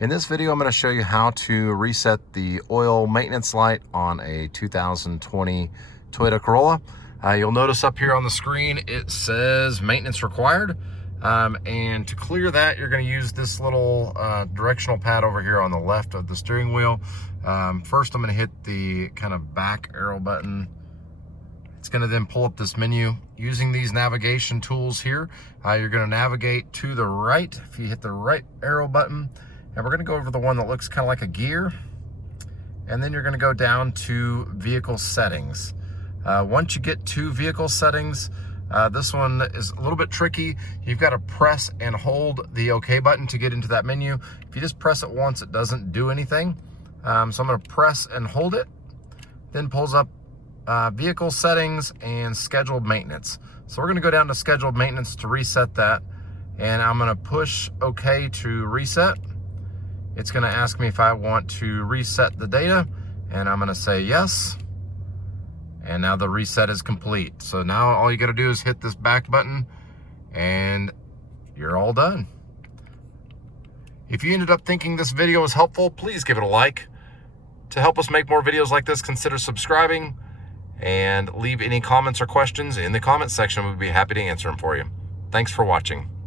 In this video, I'm going to show you how to reset the oil maintenance light on a 2020 Toyota Corolla. You'll notice up here on the screen, it says maintenance required. And to clear that, you're going to use this little directional pad over here on the left of the steering wheel. First, I'm going to hit the kind of back arrow button. It's going to then pull up this menu. Using these navigation tools here, you're going to navigate to the right. If you hit the right arrow button, and we're going to go over the one that looks kind of like a gear, and then you're going to go down to vehicle settings. Once you get to vehicle settings, this one is a little bit tricky. You've got to press and hold the OK button to get into that menu. If you just press it once, it doesn't do anything. So I'm going to press and hold it, then pulls up vehicle settings and scheduled maintenance. So we're going to go down to scheduled maintenance to reset that, and I'm going to push OK to reset. It's going to ask me if I want to reset the data, and I'm going to say yes. And now the reset is complete. So now all you got to do is hit this back button and you're all done. If you ended up thinking this video was helpful, please give it a like. To help us make more videos like this, consider subscribing and leave any comments or questions in the comment section. We'd be happy to answer them for you. Thanks for watching.